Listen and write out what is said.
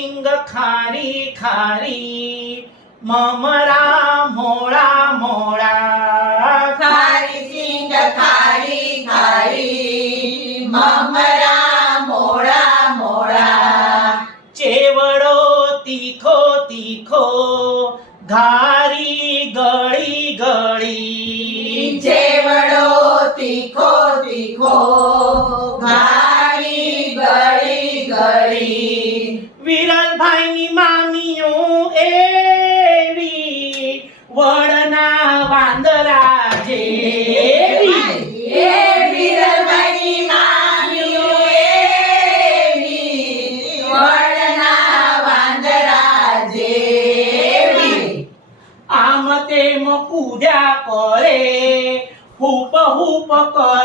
सिंग खारी खारी ममरा मोळा मोळा खारी सिंग खारी खारी ममरा मोळा मोळा चेवडो तीखो तीखो घारी गळी गळी चेवडो तीखो तीखो घारी गळी गळी विरलभाईनी मामियो एवी वडना वांदरा जेवी ए विरलबाई मामियो एवी वडना वांदरा जेवी आम ते मग उद्या करे हुप हुप कर